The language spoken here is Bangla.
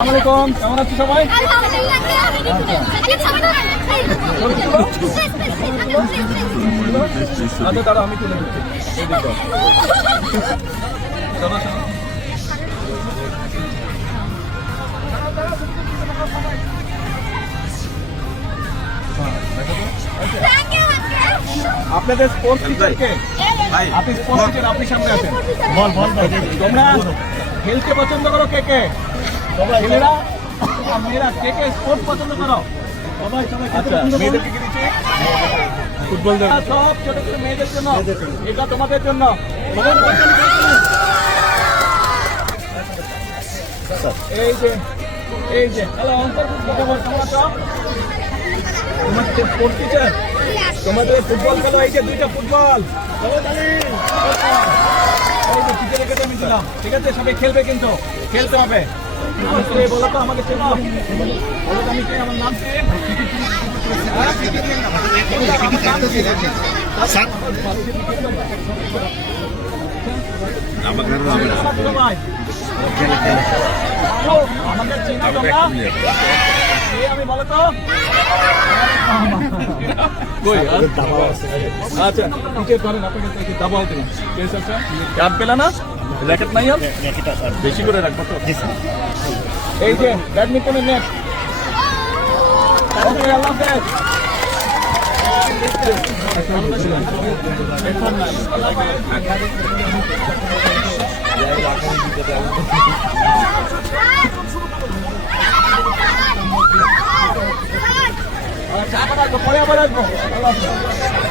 আসসালামু আলাইকুম, কেমন আছো সবাই? আচ্ছা দাঁড়া, আমি তুলে দিচ্ছি। আপনাদের স্পোর্টস টিচারকে, আপনি স্পোর্টস টিচার, আপনি সামনে আছেন। বল বল তোমরা খেলতে পছন্দ করো কে কে? ছেলেরা আর মেয়েরা কে কে স্পোর্টস পছন্দ করো? আচ্ছা, মেয়েদেরকে কি দিচ্ছি? ফুটবল সব ছোট ছোট মেয়েদের জন্য, এটা তোমাদের জন্য। এই যে হ্যালো অন্তর, তোমার স্পোর্টস টিচার, তোমাদের ফুটবল খেলো। এই যে দুইটা ফুটবল, টিচার একাডেমি দিলাম, ঠিক আছে? সবাই খেলবে, কিন্তু খেলতে হবে। বলো তো আমাকে চেনো? বলো তো আমি কে, আমার নাম কি? আমাকে চেনো তোমরা? আমি বলো তো। আচ্ছা টিচার করেন, আপনাকে দাবাও দিন। ক্যাপ পেলা না? র্যাকেট নাই, আর বেশি করে রাখবো তো। এই যে ব্যাডমিন্টনের নেট। ওকে, আল্লাহ হাফেজ। পরে আবার আসবো। আল্লাহ হাফেজ।